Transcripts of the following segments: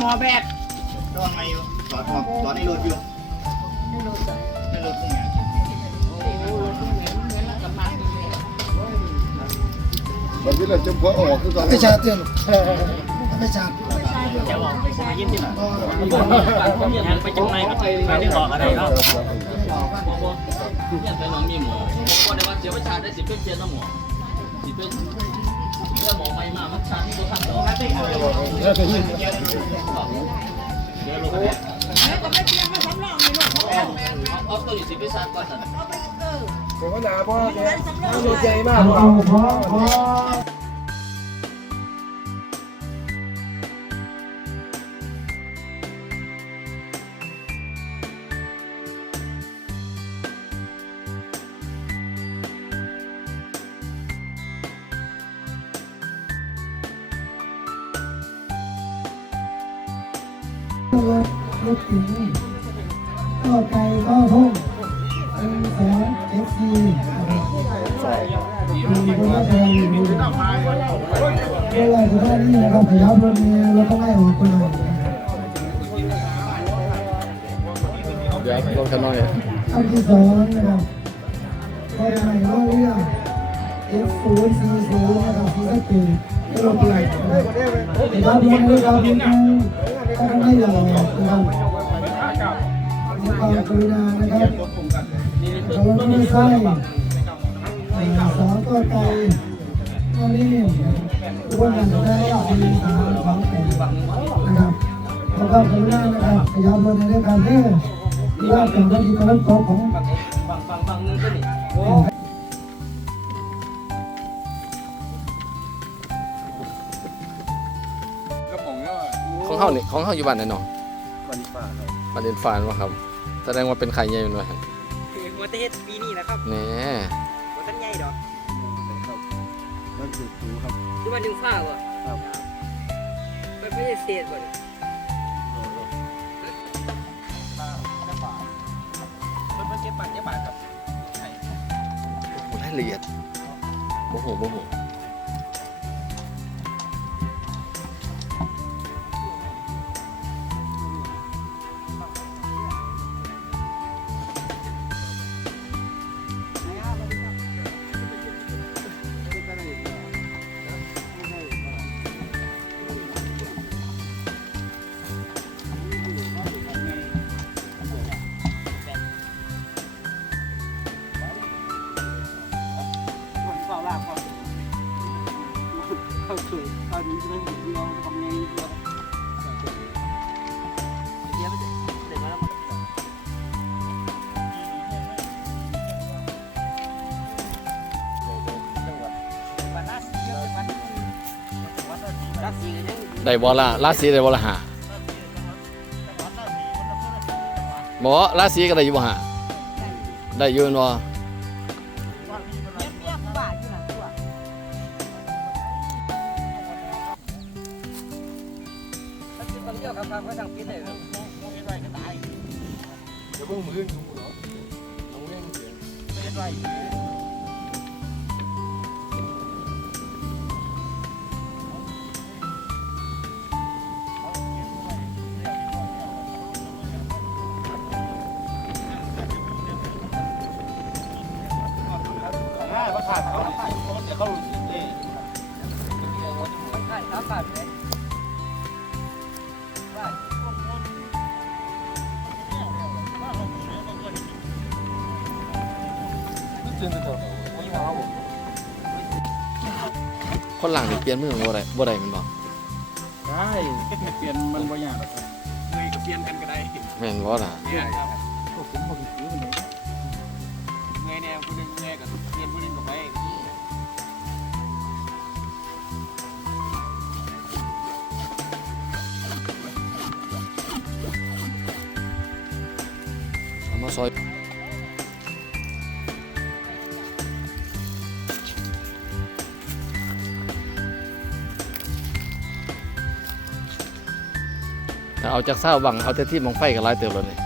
หมอแบกจอดมาอยู่จอดจอดในรถอยู่ในรถพวกเนี้ยวันนี้เราจะพอออกคือก่อนไม่ชาเตือนไม่ชาจะบอกไปยินที่ไหนยังไปจังไหนก็ไปได้บอกอะไรเนาะเนี่ยไปน้องมีหมอก็ได้ว่าเสียประชาได้สิเป็นเชียร์น้ำหมอสิเป็นเรื่องหมอไม่มามันชาที่ตัวทำตัวเดี๋ยวลงไปเอาตัวนี้ ผมก็หนาพ่อแกรู้ใจมาก สุดท้านี่นะครับพยายามรถเมล์เราต้องไล่ออกคนหน่อยเดี๋ยวลงกันหน่อยอันที่สองนะครับก็ใหม่ก็เรื่อง F ศูนย์ C ศูนะครับที่ก็คือให้เราปลี่ยนนะครับแต่เราเพียงเราเพียงก็ไม่หล่อนะครับมีความกรุณานะครับเราไม่ใช่สองตัวไกลก็นี่ อ้วนกันได้ดีสามของแข็งนะครับแล้วก็กรุณานะครับพยายามเราในเรื่องการเพื่อที่ว่าเป็นวิธีการตกของฟังฟังฟังนึงก็นี่ของเฮานี่ของเฮาอยู่บ้านไหนเนาะบันฟ้าครับบ้านเด่นฟานวะครับ แสดงว่าเป็นไข่ใหญ่เป็นวะคือหัวเทศปีนี้นะครับแหน่ ครับที่ว่าดึงฟ้าบ่ครับไม่ไม่ใช่เศษบ่เนี่ยโอ้รายละเอียดโมโหโมโห ได้บอละราศีได้บอละหาบอราศีก็ได้อยู่บ่หาได้อยู่เนาะต้องเที่ยวครับครับเขาสั่งปิดเล คนหลังนี่เปลี่ยนมือบ่ได้บ่ได้แมันบ่ได้เปลี่ยนมันบ่ยากหรอกครับเลยก็เปลี่ยนกันก็ได้แม่นบ่ล่ะเปลี่ยนครับพวกผมบ่ถึงซื้อมันเลยเงยแนวผู้หนึงเงยกับเปลี่ยนผู้หนึงก็ไปเอามาซอย เอาจากเศร้าบังเอาแต่ที่มองไฟก็หลายเติบแล้วนี่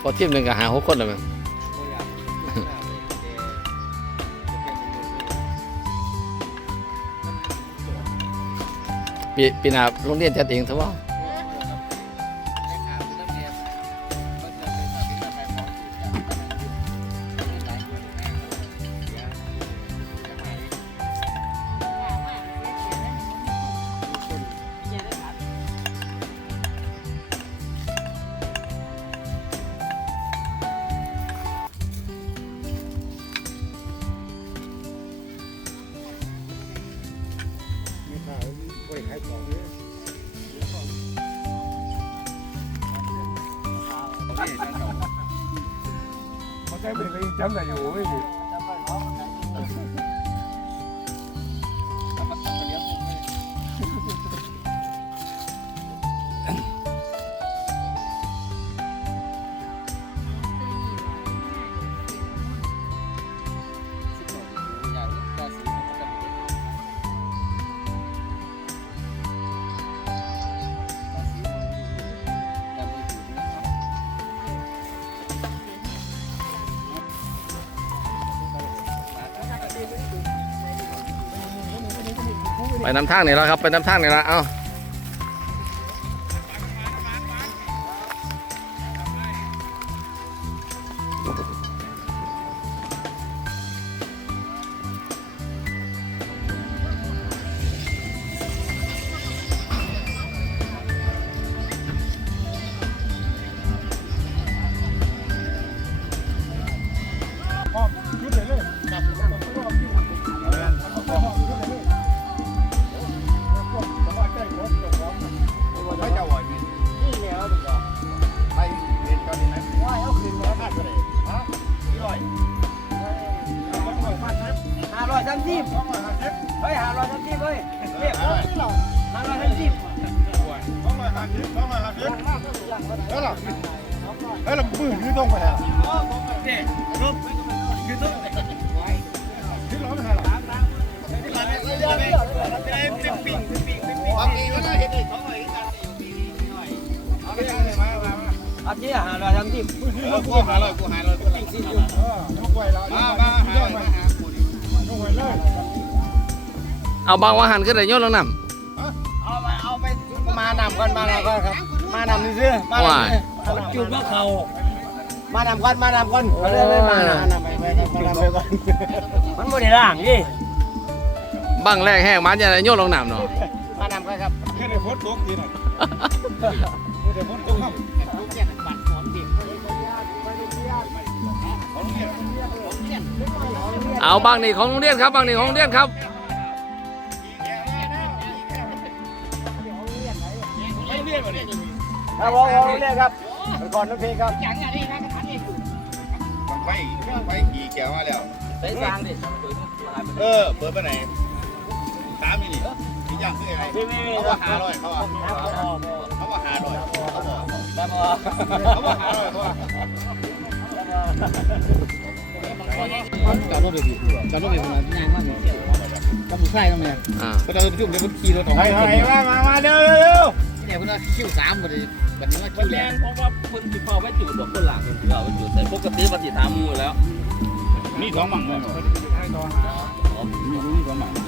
พอทีมหนึงก็หาหกคนแล้วแมั้งบ่อยากแต่จะเป็นปีปีหน้าโรงเรียนจัดเองซะบ่ ไปน้ำทางนี่แล้วครับ ไปน้ำทางนี่แล้วเอ้า เอาบางว่าหันขึ้นได้โยนลงน้เอาไปเอาไปมานำก่อนมานำก่อนครับ มานำซื่อๆมาำว่ายจุดว่าเขามานำก่อนมานำก่อนเอาเลยเลยมานำไปไปไปมานำไปก่อนมันบ่ได้ล่างดิบังแรกแห้งมันจะได้โยนลงน้ำเนาะมานำก่อนครับแค่ได้พ้นตกทีน่ะแค่ได้พ้นตกครับ เอาบางนี่ของโรงเรียนครับบางนี่ของโรงเรียนครับครับผมผมเรียกครับไปก่อนนะพี่ครับบังไฟบังไฟขี่แก้วมาแล้วไปสร้างดิเออเปิดไปไหนถามนี่นี่ที่ย่างคืออะไรเขาว่าหาร้อยเขาว่าเขาว่าหาร้อยเขาบอกแล้วก็เขาว่าหาร้อยเขาว่าการรถเดือดการรถเดือดมันง่ายมากเลยกับผู้ชายต้องไงอ่าก็เราประชุมเดี๋ยวมันขี่รถของไปไปมามามาเร็วเร็วเนี่ยเพิ่นว่าคิวสามหมดเลยบัดนี้ว่าคคินวแรแรงงเพราะว่าคนที่เฝ้าไว้จุดดอกคนหลังคนที่เอาไว้จุดแต่ปกติปฏิถามมูแล้วนี่สองมั่งเลย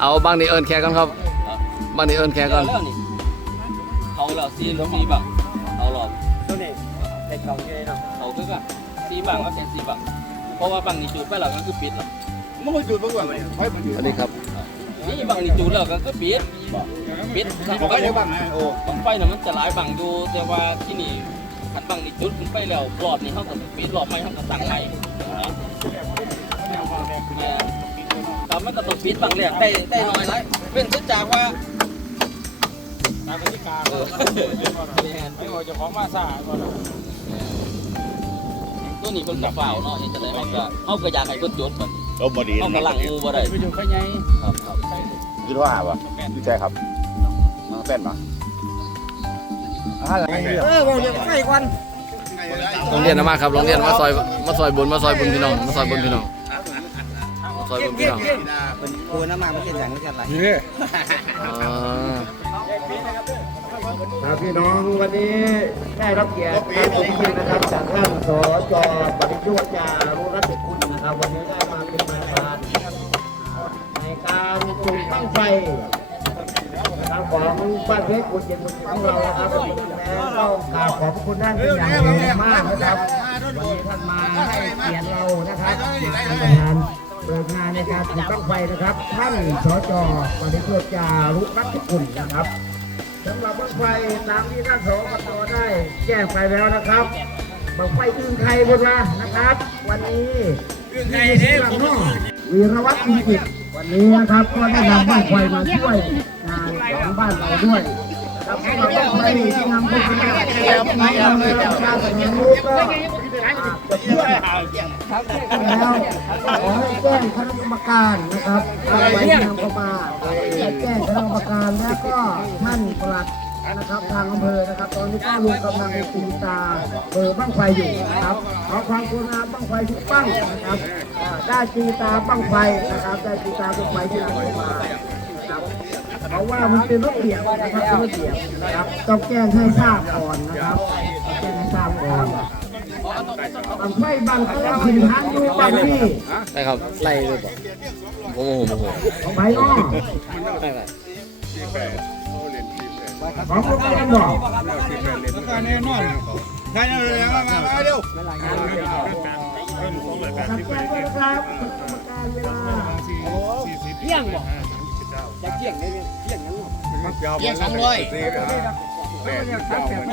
เอาบางนี่เอิญแขกก่อนครับบางนี่เอิญแขกก่อนแล้วนี่เขาแล้วซีนซีบังเอาหลอกตัวนี้เด็กเขาเยอะเนาะเขาคือกันซีบังก็แค่ซีบังเพ ราะว่าบังนี่จุดไปแล้วก็คือปิดแล้วมันก็จุดเมื่อวานเลยไฟมันอยู่อันนี้ครับนี่บังนี่จุดแล้วก็คือปิดปิดบอกว่าเดี๋ยวบ้างนะโอ้บังไฟน่ะมันจะหลายบังอยู่แต่ว่าที่นี่คันบังนี่จุดขึ้นไปแล้วรอบนี้เขาก็ปิดรอบใหม่เขาก็ตั้งใหม่นะแม่แต่มันก็ต้องปิดบังแรกได้ได้น้อยไรเว้นเสียจากว่าตามกติกาเออแม่นไม่ว่าจะของมาซ่าก่อน ตัวนี้เพิ่นกระเป๋าเนาะเห็นจังได๋เฮาก็เฮาก็อยากให้เพิ่นจดบัดนี้โอ้บดีเฮาก็ลังงูบ่ได้ไปอยู่ไฟใหญ่ครับครับคิดว่าป่ะดีใจครับแป้นปะเออบอกเดี๋ยวไฟควันโรงเรียนเอามาครับโรงเรียนมาซอยมาซอยบุญมาซอยบุญพี่น้องมาซอยบุญพี่น้องมาซอยบุญพี่น้องเป็นปูน้ำมันไม่ใช่แสงไม่ใช่อะไรอ่า ครับพี่น้องวันนี้ได้รับเกียรติการผมเกียรตินะครับจากท่านสจปริยุทธ์จารุรัตน์คุณนะครับวันนี้ได้มาเป็นประธานในการจุดตั้งไฟนะครับของบ้านเพชรบุญเย็นบุญของเรานะครับแล้วก็กราบขอบพระคุณท่านเป็นอย่างยิ่งมากนะครับวันนี้ท่านมาให้เกียรติเรานะครับมาประธานเปิดงานในการติดตั้งไฟนะครับ ท่านสจปฏิเพื่อจารุรัตกุลนะครับ สำหรับบังไฟตามที่ท่านสอบตได้แจ้งไปแล้วนะครับบังไฟอึ้งไข่บนมานะครับ วันนี้อึ้งไข่เด้วีรวัตรอินจิตวันนี้นะครับก็ได้นำบ้านไฟมาช่วยงานของบ้านเราด้วยครับสำหรับบ้านไฟที่นำไปเป็นการเตรียมในอำเภอชาสมุทรก็ จะเพื่อแล้วขอให้แจ้งคณะกรรมการนะครับไปนำเข้ามาให้แจ้งคณะกรรมการและก็ท่านปลัดนะครับทางอำเภอนะครับ ตอนนี้ก็รวมกำลังตีตาเบอร์บ้างไฟอยู่นะครับขอความกรุณาบ้างไฟทุกบ้างนะครับอ่าได้ตีตาบ้างไฟนะครับได้ตีตาบ้างไฟที่นำเข้ามาเพราะว่ามันเป็นรถเบียดนะครับรถเบียดนะครับต้องแจ้งให้ทราบก่อนนะครับแจ้งให้ทราบก่อน บางไฟบางก็แล้วถึงทางอยู่บางที่ได้ครับไล่เลยป่ะโอ้โหโอ้โหของไผ่อ้อได้ได้ของพวกเราบอกแน่นอนใช่เลยมามามาเร็วทำแจ้งด้วยนะครับกรรมการเที่ยงบ่จะเที่ยงได้เที่ยงนั้นเพียงสองร้อย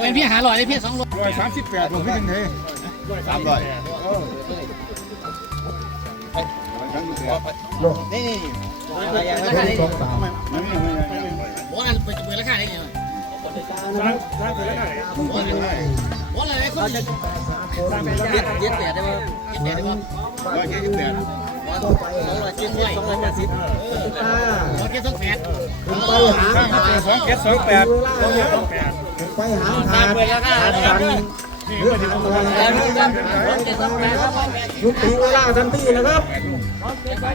เป็นพี่หาลอยได้พี่สองร้อยร้อยสามสิบแปดผมพี่ถึงเท สามร้อยนี่นี่สองสามโอ้นั่นเปิดเปิดราคาได้ไงโอ้อะไรคนจะเย็ดเย็ดแปดได้ป่ะเย็ดแปดได้ป่ะร้อยเจ็ดสิบแปดสองร้อยเจ็ดสิบสองร้อยแปดสิบตาสองเจ็ดสองแปดถึงไปหางขาดสองเจ็ดสองแปดเวลาถึงไปหางขาดขาดกั นหรือหางขาดยุติเวลาทันทีนะครับ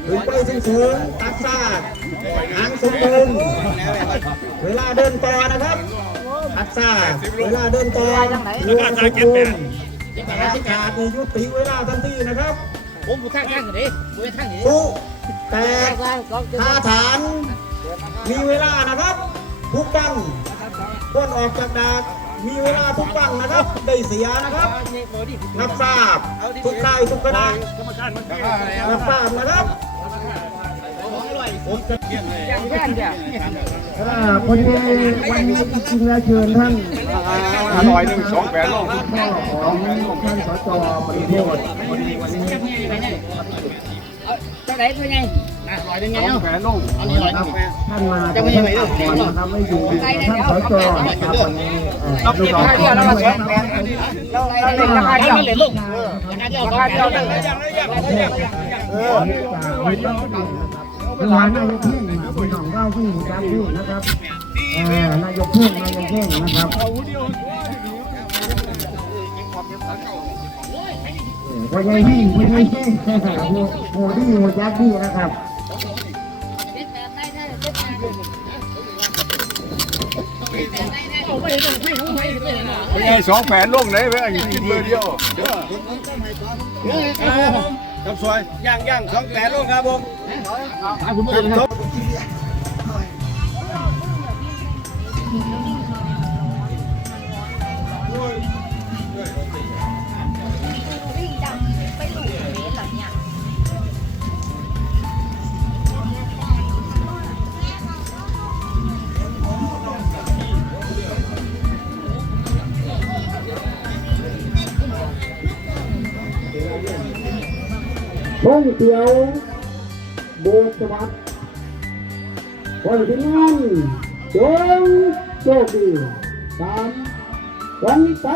ถึงไปถึงถึงตัดซาดหางสมบูรณ์เวลาเดินต่อนะครับตัดซาดเวลาเดินต่อรวมสมบูรณ์หางขาดนี่ยุติเวลาทันทีนะครับผมผู้ท่างข้างนี้ผู้ท่างนี้ทุแตกท่าฐานมีเวลานะครับทุกบังพ้นออกจากดาก มีเวลาทุกบังนะครับ ได้เสียนะครับรับทราบทุกค่ายทุกคณะรับทราบนะครับอ่าวันนี้วันนี้จริงๆแล้วเชิญท่านร้อยหนึ่งสองแปดลงของท่านสจปริโภควันนี้วันนี้จะไหนเป็นไง นะลอยเป็นไงสองเนาะแปดลงอันนี้ลอยครับท่านมาจะไม่ไปก่อนนะครับไม่อยู่ท่านสจนะครับวันนี้เราเก็บค่าเดียวแล้วมาแชร์เราเราเล่นราคาเดียวเลยลูกราคาเดียวเลยเออไม่ต้องเปลี่ยนนะครับคือหานายกเพ่งนะพี่น้องเราผู้รักพี่นะครับเออนายกเพ่งนายกเพ่งนะครับวันใหญ่พี่วันใหญ่เพ่งโหโหดีโหยักษ์พี่นะครับ ไงสองแปดลงไหนไปอีกทีเดียวครับซอยย่างย่างสองแปดลงครับผมวิ่ง ท่องเที่ยวโบกสวัสดิ์วันที่นั่นจงโชคดีตามวันไป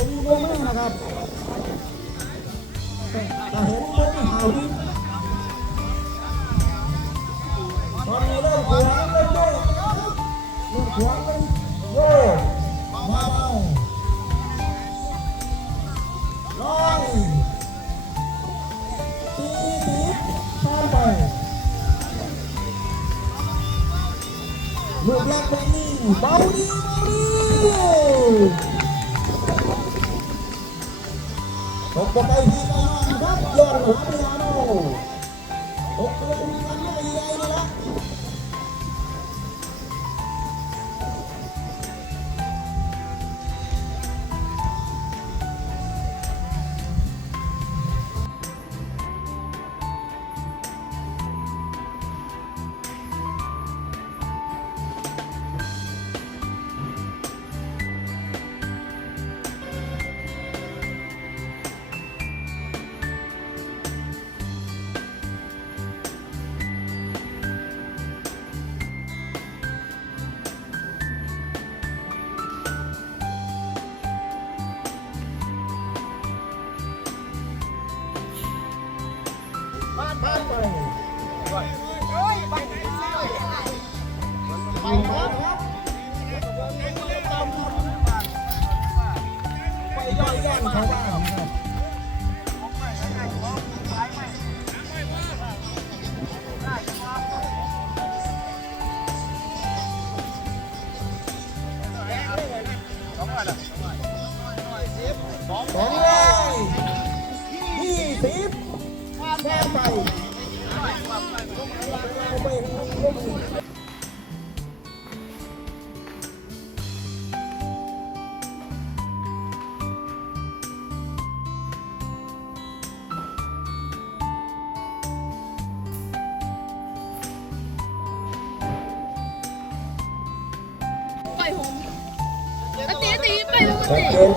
ผมาตรงตามตรงเบิ้งกรรมการที่นี่รับรองผมมีมือนะครับจะเห็น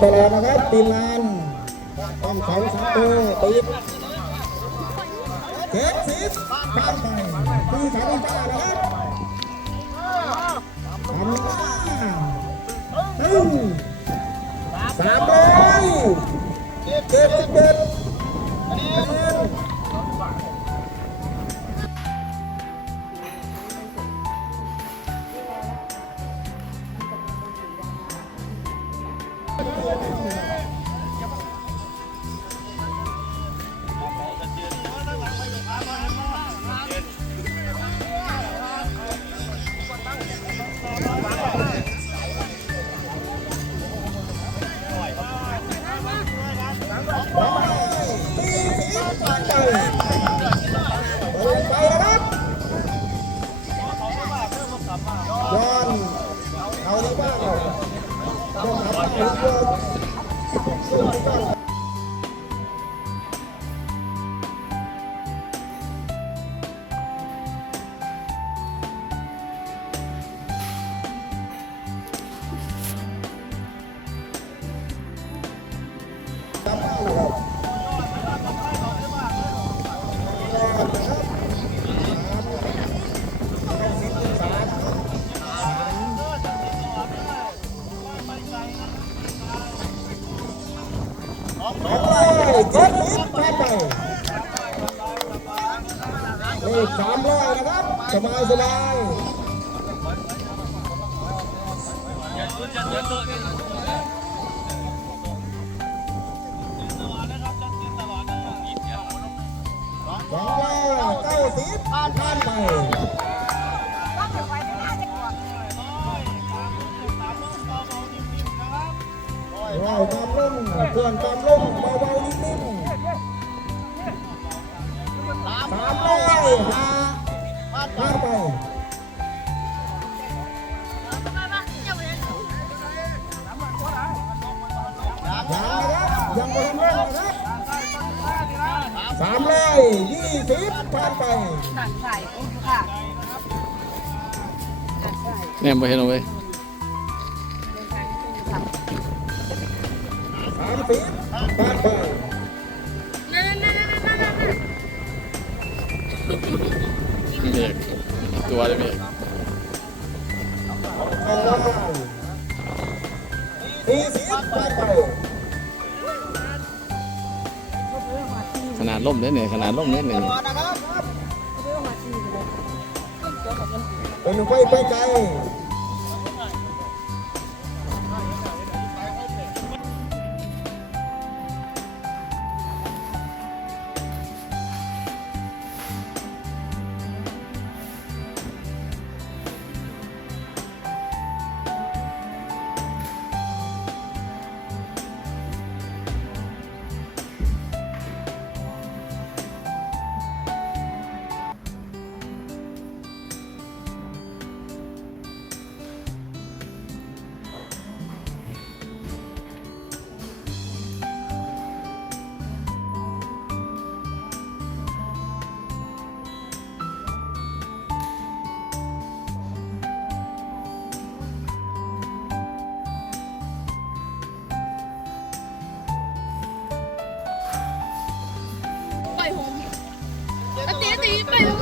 ติเจนไปแล้วนะครับทีมงานต้องใช้สังเกตติดเจ็ดสิบข้ามไปตีสามจ้านะครับสามป้าตึ้งสามร้อยเจ็ดสิบเจ็ด สีผ่านไปเดินไปนะครับย้อนเอาดีบ้างเราต้องทำให้เกิน เลขสามร้อยนะครับ สบายสบายสองร้อยเก้าสิบผ่านไปว้าวตามลงเคลื่อนตามลงเบาๆ สามร้อยห้าผ่านไปยังนะครับยังไม่ทันเล่นนะครับสามร้อยยี่สิบผ่านไปเนี่ยบ่เห็นเอาไว้ยสามสิบผ่านไป เด็กตัวเลยเด็กสองร้อยสี่สี่สิบไปไปขนาดล่มเนี่ยเนี่ยขนาดล่มเนี่ยเนี่ยเป็นไฟไปไกล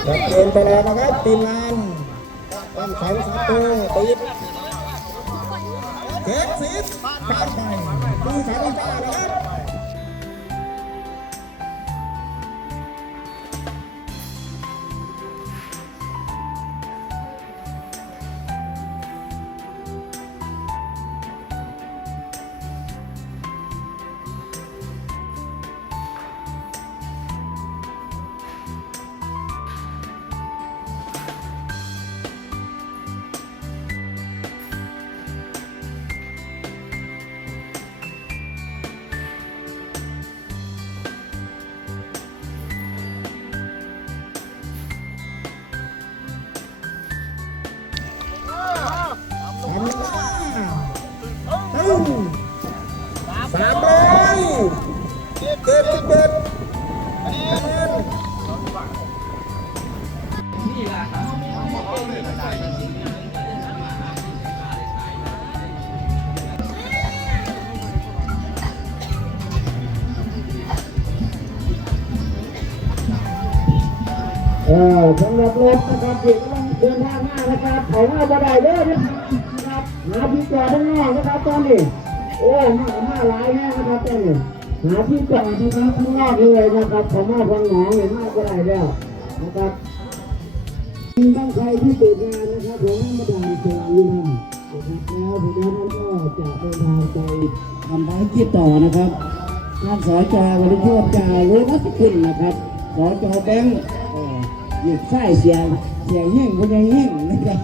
จับเกมไปแล้วนะครับทีมงานตั้งสายสัตว์ตัวติดเจ็ดสิบข้ามไปดูสายลงจ้านะครับ สามร้อยเจ็ดเอ็ดคะแนนเออสำหรับรถนะครับที่กำลังเดินทางมานะครับเขามาบ่ได้เด้อนะครับหาที่จอดข้างนอกนะครับตอนนี้ โอ้มากมาหลายแน่นะครับตอนหาที่จอดนะครับข้างนอกเลยนะครับเขามาฟังหนองเลยมาบ่ได้แล้วนะครับมีบ้งใครที่ติดงานนะครับผมมาด่านเชียงนนะครับแล้วผมนั้นก็จะเดินทางไปทำภารกิจต่อนะครับท่านสจวันนี้พูดจารู้วัสกุลนะครับสจแบงค์เอ่อหยุดใส่เสียงเสียงแห้งบนยังแห้งนะครับ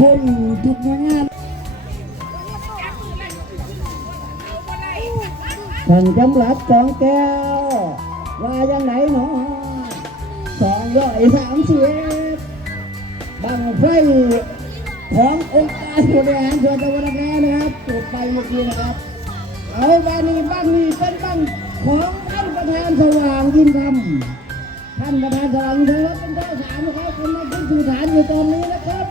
คุณทุกงานท่านจำหลัดสองแก้ว ว่ายังไหนหนอสองร้อยสามสิบบังไฟขององค์การบริหารส่วนตะวันออกนะครับจบไปเมื่อกี้นะครับ เอาบ้านนี้บ้านนี้เป็นบ้านของท่านประธานสว่างยินธรรมท่านประธานสว่างยินธรรมเป็นเจ้าสารนะครับกำลังขึ้นสู่ฐานอยู่ตอนนี้นะครับ